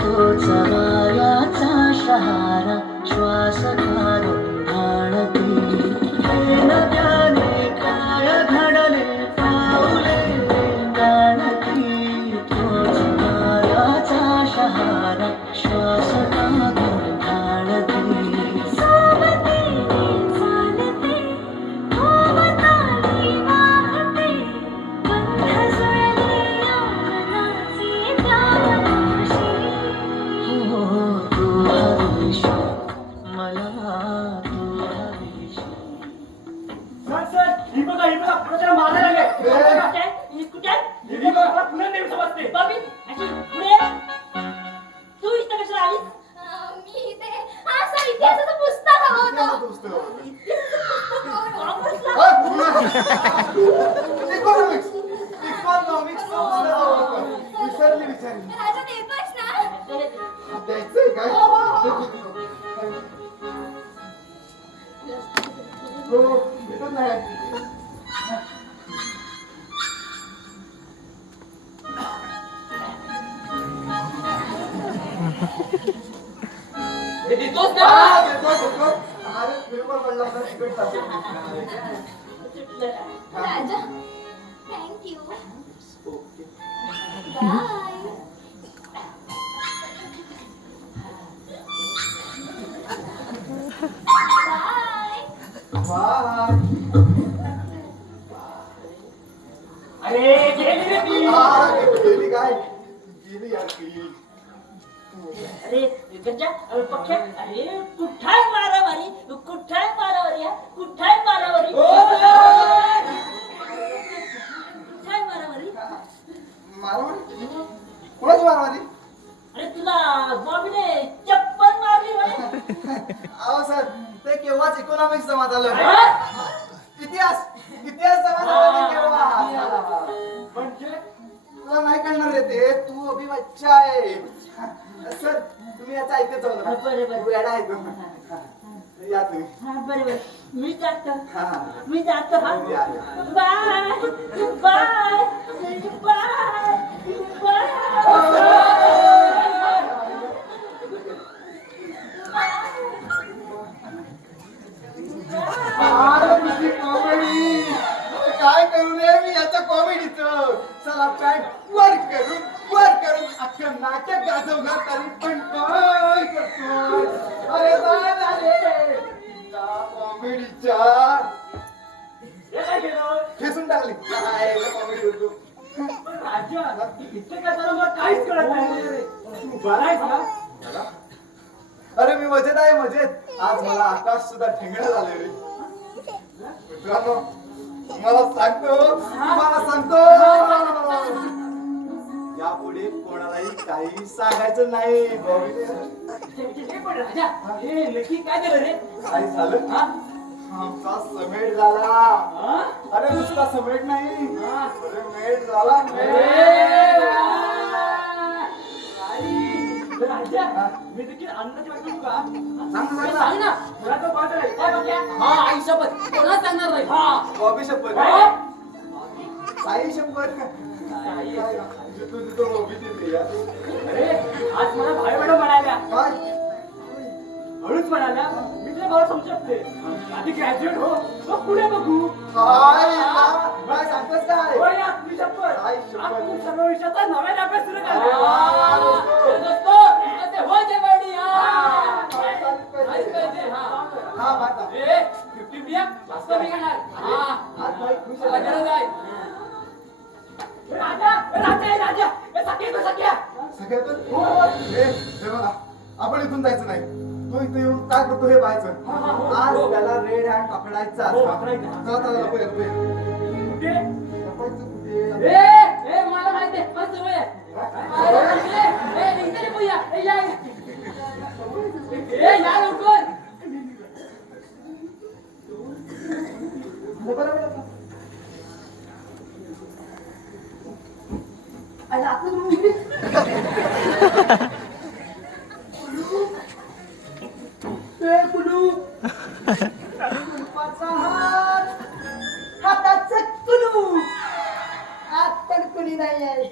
तोच वायाचा शहारा श्वास घालून ढाळती हे नव्याने काय घडले पाऊले गाळती तोच वायाचा शहारा श्वास घालून ढाळती सोबतीने चालते भोवताली वाहते बंध जुळले यौवनाचे द्यावयाशी हो तू हवीशी मला तू हवीशी सर ही बघा पुढे त्याला मारायला लागले ही बघा मला पुन्हा नेहमी समजते तू इथं कशाला आलीस? मी इथे असं इतिहासाचं पुस्तक हवं होतं. विसरली विचारली राजा देतोयस ना? द्यायचंय काय हो, हो, हो. हो भेटत नाही हे देतोस ना? अरे पेपर पडला होता तिकट राजा थँक्यू ओके बाय. बाय. अरे गेली रे ती गेली काय गेली यार ती अरे गजा पक्ष्या अरे कुठाय मारामारी कुठाय मारामारी कुठाय मारामारी कुठाय मारामारी मारामारी कोणाची मारामारी अरे तुला बॉबीने चप्पल मारली म्हणे अहो सर ते केव्हाच इकॉनॉमिक्स जमा झालं हा? इतिहास जमा झाला ते केव्हा म्हणजे तुला नाही कळणार रे ते तू अभि बच्चा आहे सर तुम्ही याचं ऐकत जाऊ नका बरं, बरं. तू येडा आहे तो. या तुम्ही हा बरोबर मी जातो हा मी जातो हा या, या. बाय बाय बाय बाय अरे तुझी कॉमेडी काय करू रे मी याच्या कॉमेडीचं चला पॅन्ट वर करून अख्खं नाटक गाजवणार तरी पण काय करतोय अरे काय झाले कॉमेडीच्या हे काय केलं खेचून टाकली काय कॉमेडी होतो पण राजा इथे काय झालं मला काहीच कळत नाही तू बरा आहेस ना अरे मी मजेत आहे मजेत आज मला आकाश सुद्धा ठेंगणं झाले रे मित्रांनो तुम्हाला सांगतो यापुढे कोणालाही काही सांगायचं नाही बॉबीने हे पण राजा हे नक्की काय झालं रे काय झालं हा? आमचा समेट झाला हा? अरे नुसता समेट नाही अरे मेट झाला राजा मी देखील अन्नाची वाटली का सांग ना मुलाचा पाठ आहे काय बघ्या हा आई शपथ कोणाला सांगणार नाही हा बॉबी शपथ हा? साई शपथ तू बॉबी देते यार अरे आज मला भाई मॅडम म्हणाल्या काय हळूच म्हणाल्या मी तुला भाऊ समजू शकते आधी ग्रॅज्युएट हो मग पुढे बघू काय सांगतोस काय होय ना, आपली शपथ आई शपथ. आपण सर्व विषयाचा नव्याने अभ्यास सुरू सख्या सगळ्यातून हे बघा, आपण इथून जायचं नाही. तो इथे येऊन काय करतो हे पाहायचं. आज त्याला रेड हँड पकडायचा. चला, चला, लपूया, लपूया. कुठे लपायचं कुठे? ए मला माहिती आहे मला सवय आहे इथे रे भैया या लवकर आणि आपण मुली कुलू कुलपाचा हात हाताचं कुलू हात पण कुणी नाही आहे.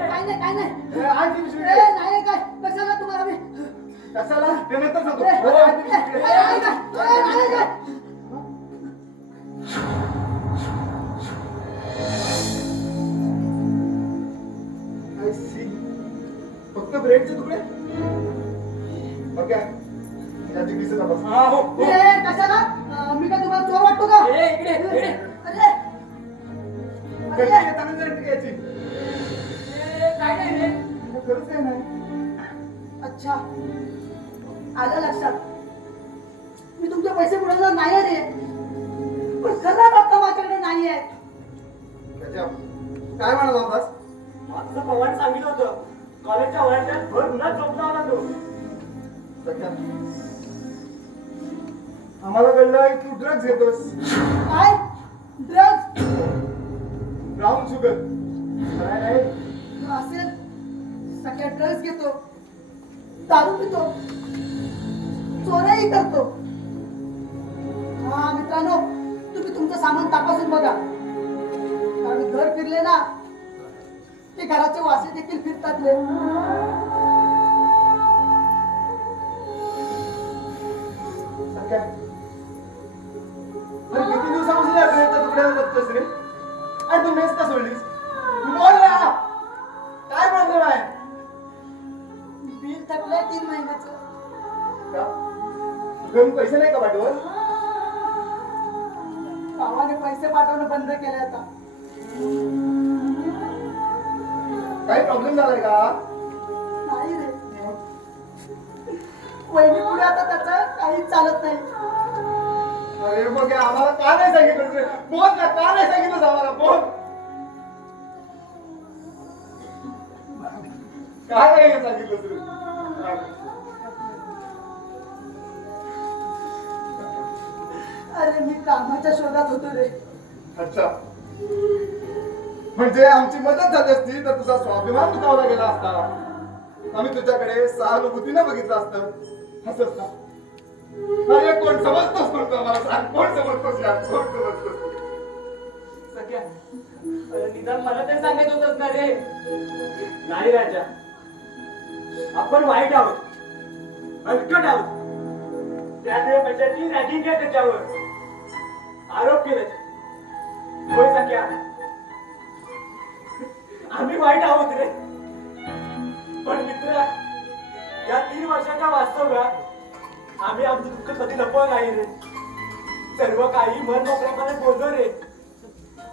काय नाही काय नाही आठ दिवस नाही काय कशाला तुम्हाला मी कशाला ते नंतर सांगतो. I see. फक्त ब्रेडचे तुकडे ओके या दिवशी तपास. कशाला मी काय तुम्हाला चोर वाटतो का इकडे इकडे अरे कधी येताना जर यायची काय नाही रे खरंच काय नाही. अच्छा आलं लक्षात. मी तुमचे पैसे बुडवणार नाही रे पण खरा धक्का माझ्याकडे नाही आहे. गजब. काय म्हणाला होतास? माझं पवार सांगितलं होतं कॉलेजच्या वयात भर उन्हात झोपला होता तो. सख्या, आम्हाला कळलं तू ड्रग्ज घेतोस. काय ड्रग्ज ब्राऊन शुगर काय नाही. असेल सगळ्या ड्रग्ज घेतो दारू पितो चोऱ्याही करतो. हा मित्रांनो तुम्ही तुमचं सामान तपासून बघा कारण घर फिरले ना ते घराचे वासे देखील फिरतात रे. सख्या, अरे किती दिवसापासून या ब्रेडच्या तुकड्यावर बघतोस रे? आणि तू मेस का सोडलीस? बोल ना, काय प्रॉब्लेम आहे? बिल थकलंय 3 महिन्याचं. का? घरून पैसे नाही का पाठवत? भावाने पैसे पाठवणं बंद केले आता. काही प्रॉब्लेम झालाय का? नाही रे वहिनी पुढे आता त्याचं काही चालत नाही. अरे बघ आम्हाला का नाही सांगितलं रे? बोल ना, का नाही सांगितलं आम्हाला? बोल. काय नाही सांगितलं रे? अरे मी कामाच्या शोधात होतो रे. अच्छा, म्हणजे आमची मदत झाली असती तर तुझा स्वाभिमान दुखावला गेला असता. आम्ही तुझ्याकडे सहानुभूतीने बघितलं असतं. हसत ना. अरे कोण समजतोस कोण तू आम्हाला सांग? कोण समजतोस यार? कोण समजतोस? सख्या अरे निदान मला ते सांगत होतस ना रे नाही राजा आपण वाईट आहोत हलकट आहोत त्यामुळे पैशाची रॅगिंग आहे त्याच्यावर आरोप केले होय सख्या आम्ही वाईट आहोत रे पण मित्र या 3 वर्षाच्या वास्तव्यात आम्ही आमचं दुःख कधी लपवलं नाही रे सर्व काही मन मोकळ्यापणे बोललो रे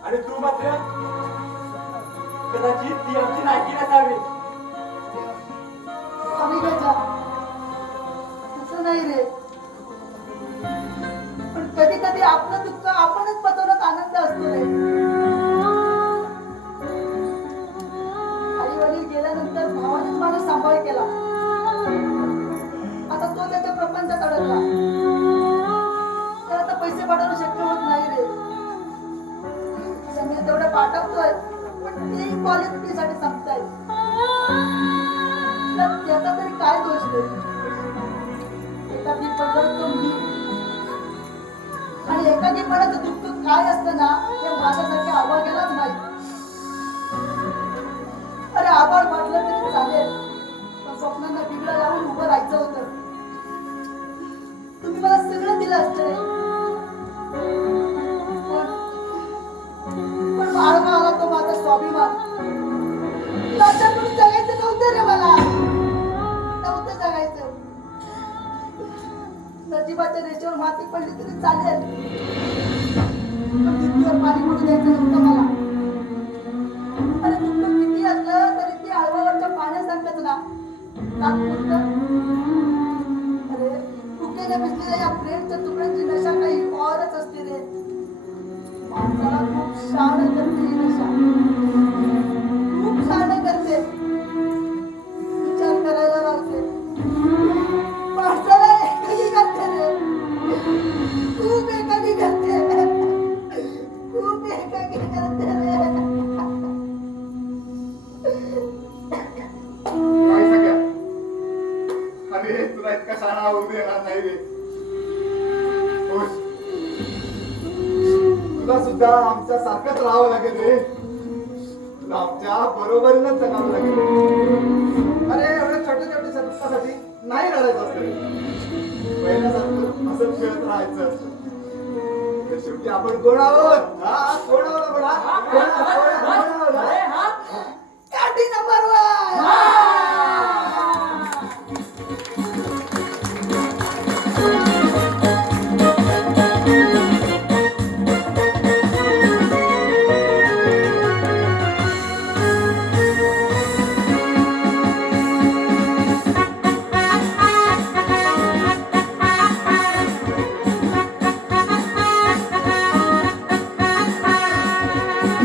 आणि तू मात्र कदाचित ती आमची नायकी नसावी आम्ही काय जा तसं नाही रे पण कधी कधी आपलं दुःख आपणच पचवण्यात आनंद असतो रे. आई वडील गेल्यानंतर भावानेच माझा सांभाळ केला. आता तो त्याच्या प्रपंचात अडकला. त्याला आता पैसे पाठवणं शक्य होत नाही रे. मी तेवढं पाठवतोय पण ते कॉलेज फीसाठी संपताय. त्याचा तरी काय दोष रे? एकाकी पडतो मी आणि एकाकीपणाचं दुःख काय असतं ना हे माझ्यासारख्या अभाग्यालाच माहित. अरे आभाळ फाटलं तरी चालेल पण स्वप्नांना बिगडा लावून उभं राहायचं होतं. तुम्ही मला सगळं दिलं असतं रे पण बाळगा आला तो माझा स्वाभिमान. करायचं? नशिबाच्या रेषेवर माती पडली तरी चालेल, पण भिंतीवर पाणी पडू द्यायचं नव्हतं मला. अरे दुःख किती असलं तरी ती हळवावरच्या पाण्यासारखंच ना, तात्पुरतं. अरे भुकेने भिजलेल्या या प्रेमच्या तुकड्यांची नशा काही औरच असते रे. माणसाला खूप शहाणं करते ही नशा, खूप शहाणं करते, विचार करायला लावते, माणसाला एकाकी करते रे, खूप एकाकी करते, खूप एकाकी करते रे. काय सगळ्या अरे तुला इतका शाळा होऊ देणार नाही रे. खुश. तुला सुद्धा आमच्या सारखंच राहावं लागेल रे. तुला आमच्या बरोबरीनंच जगावं लागेल. अरे एवढ्या छोट्या छोट्या शब्दासाठी नाही रडायचं असतं रे. पहिल्यासारखं असं खेळत राहायचं असतं. तर शेवटी आपण कोण आहोत? हा कोण आहोत आपण? हा? कोण आहोत? हा? काठी नंबर 1.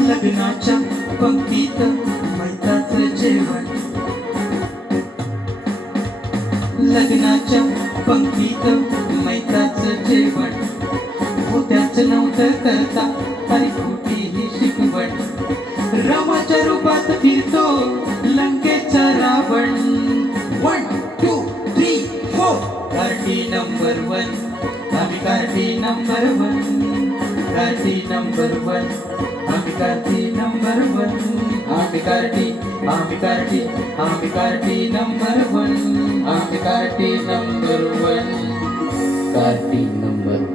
लग्नाच्या पंक्तीत मैताचं जेवण, लग्नाच्या पंक्तीत मैताचं जेवण, होत्याच नव्हतं करता अरे खोटी ही शिकवण. रामाच्या रूपात फिरतो लंकेचा रावण. 1 2 3 4 कार्टी नंबर 1, आम्ही कार्टी नंबर 1, कार्टी नंबर 1, आम्ही कार्टी नंबर 1, आम्ही कार्टी नंबर 1, आम्ही कार्टी नंबर 1, कार्टी नंबर 1.